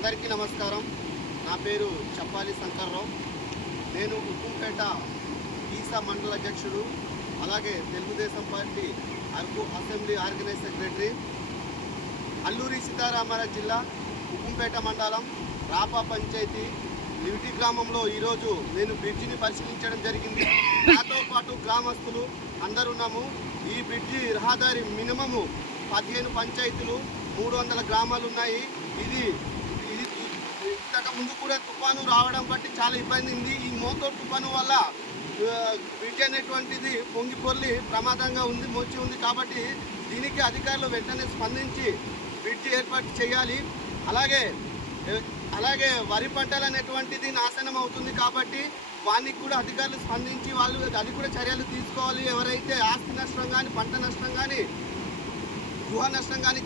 అందరికీ నమస్కారం. నా పేరు చప్పాలి శంకర్రావు. నేను ఉప్పంపేట ఈసా మండల అధ్యక్షుడు, అలాగే Telugu Desam party Araku assembly organise secretary. Alluri Sitaramaraju జిల్లా ఉప్పంపేట మండలం రాపా పంచాయతీ లివిటి గ్రామంలో ఈరోజు నేను బ్రిడ్జిని పరిశీలించడం జరిగింది. నాతో పాటు గ్రామస్తులు అందరున్నాము. ఈ బ్రిడ్జి రహదారి మినిమము 15 పంచాయతీలు, 300 గ్రామాలు ఉన్నాయి. ఇది ఇంతకు ముందు కూడా తుఫాను రావడం బట్టి చాలా ఇబ్బంది ఉంది. ఈ మోతోర్ తుఫాను వల్ల బ్రిడ్జ్ అనేటువంటిది పొంగిపొర్లి ప్రమాదంగా మోచి ఉంది. కాబట్టి దీనికి అధికారులు వెంటనే స్పందించి బ్రిడ్జ్ ఏర్పాటు చేయాలి. అలాగే వరి పంటలు అనేటువంటిది నాశనం అవుతుంది. కాబట్టి వానికి కూడా అధికారులు స్పందించి అది కూడా చర్యలు తీసుకోవాలి. ఎవరైతే ఆస్తి నష్టం కానీ, పంట నష్టం కానీ, గృహ నష్టం కానీ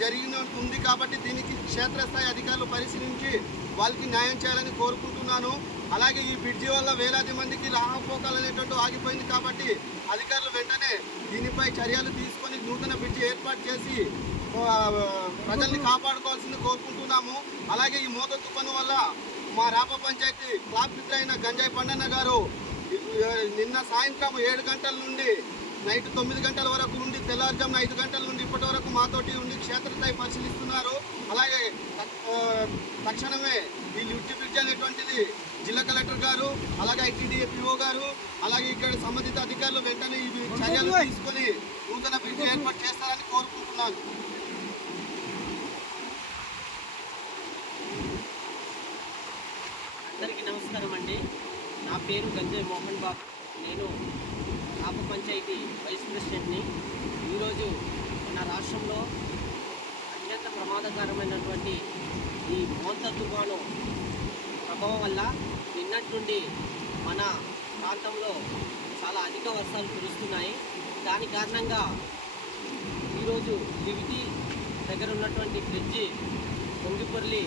జరిగినట్టుంది. కాబట్టి దీనికి క్షేత్రస్థాయి అధికారులు పరిశీలించి వాళ్ళకి న్యాయం చేయాలని కోరుకుంటున్నాను. అలాగే ఈ బ్రిడ్జి వల్ల వేలాది మందికి రాకపోకలు అనేటువంటి ఆగిపోయింది. కాబట్టి అధికారులు వెంటనే దీనిపై చర్యలు తీసుకొని నూతన బ్రిడ్జి ఏర్పాటు చేసి ప్రజల్ని కాపాడుకోవాల్సింది కోరుకుంటున్నాము. అలాగే ఈ మోత తుఫాను వల్ల మా రాప పంచాయతీ క్లాబ్ మిత్ర అయిన గంజాయి పండన్న గారు నిన్న సాయంత్రం 7 గంటల నుండి నైట్ 9 గంటల వరకు ఉండి, తెల్లారుజామున 5 గంటల నుండి ఇప్పటి వరకు మాతోటి ఉండి క్షేత్రస్థాయి పరిశీలిస్తున్నారు. అలాగే తక్షణమే ఈ లిఫ్ట్ బ్రిడ్జ్ అనేటువంటిది జిల్లా కలెక్టర్ గారు, అలాగే ఐటీడీఏ పిఓ గారు, అలాగే ఇక్కడ సంబంధిత అధికారులు వెంటనే ఈ చర్యలు తీసుకొని నూతన బ్రిడ్జ్ ఏర్పాటు చేస్తారని కోరుకుంటున్నాను. అందరికీ నమస్కారం అండి. నా పేరు గంజాయి మోహన్ బాబు. నేను రాప పంచాయతీ వైస్ ప్రెసిడెంట్ని. ఈరోజు మన రాష్ట్రంలో అత్యంత ప్రమాదకరమైనటువంటి ఈ మోంత తుఫాను ప్రభావం వల్ల నిన్నటి నుండి మన ప్రాంతంలో చాలా అధిక వర్షాలు కురుస్తున్నాయి. దాని కారణంగా ఈరోజు లివిటి దగ్గర ఉన్నటువంటి బ్రిడ్జి పొంగిపొర్లి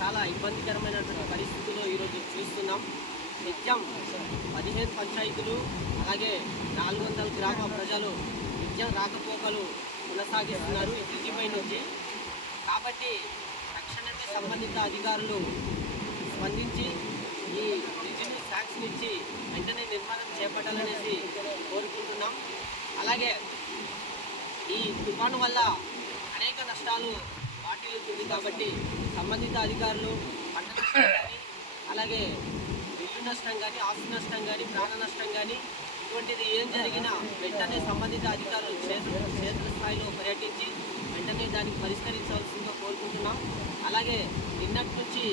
చాలా ఇబ్బందికరమైనటువంటి పరిస్థితుల్లో ఈరోజు చూస్తున్నాం. నిత్యం 15 పంచాయతీలు, అలాగే 400 గ్రామ ప్రజలు నిత్యం రాకపోకలు కొనసాగిస్తున్నారు ఈ బ్రిడ్జిపై నుంచి. కాబట్టి తక్షణమే సంబంధిత అధికారులు స్పందించి ఈ బ్రిడ్జిని శాంక్షన్ ఇచ్చి వెంటనే నిర్మాణం చేపట్టాలనేసి కోరుకుంటున్నాం. అలాగే ఈ తుఫాను వల్ల అనేక నష్టాలు వాటిల్లుతుంది. కాబట్టి సంబంధిత అధికారులు పంట నష్టం కానీ, అలాగే ఇల్లు నష్టం కానీ, ఆస్తి నష్టం కానీ, ప్రాణ నష్టం కానీ, ఇటువంటిది ఏం జరిగినా వెంటనే సంబంధిత అధికారులు క్షేత్రస్థాయిలో పర్యటించి వెంటనే దానికి పరిష్కరించవలసిందిగా కోరుకుంటున్నాం. అలాగే నిన్నటి నుంచి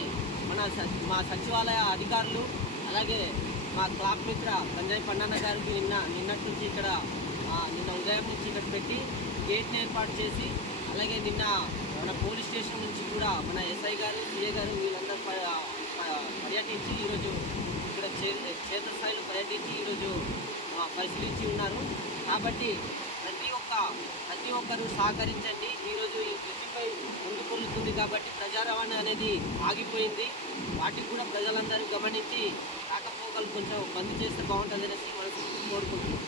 మా సచివాలయ అధికారులు, అలాగే మా క్లాబ్ మిత్ర గంజాయి పండన్న గారికి నిన్నటి నుంచి నిన్న ఉదయం నుంచి ఇక్కడ పెట్టి గేట్ని ఏర్పాటు చేసి, అలాగే నిన్న మన పోలీస్ స్టేషన్ నుంచి కూడా మన ఎస్ఐ గారు, సిఏ గారు వీళ్ళందరూ పర్యటించి ఈరోజు ఇక్కడ క్షేత్రస్థాయిలో పర్యటించి ఈరోజు పరిశీలించి ఉన్నారు. కాబట్టి ప్రతి ఒక్కరూ సహకరించండి. ఈరోజు ఈ బ్రిడ్జిపై పొందుతుంది కాబట్టి ప్రజా రవాణా అనేది ఆగిపోయింది. వాటికి కూడా ప్రజలందరూ గమనించి రాకపోకలు కొంచెం బంద్ చేస్తే బాగుంటుంది అనేసి మనసు కోరుకుంటున్నాం.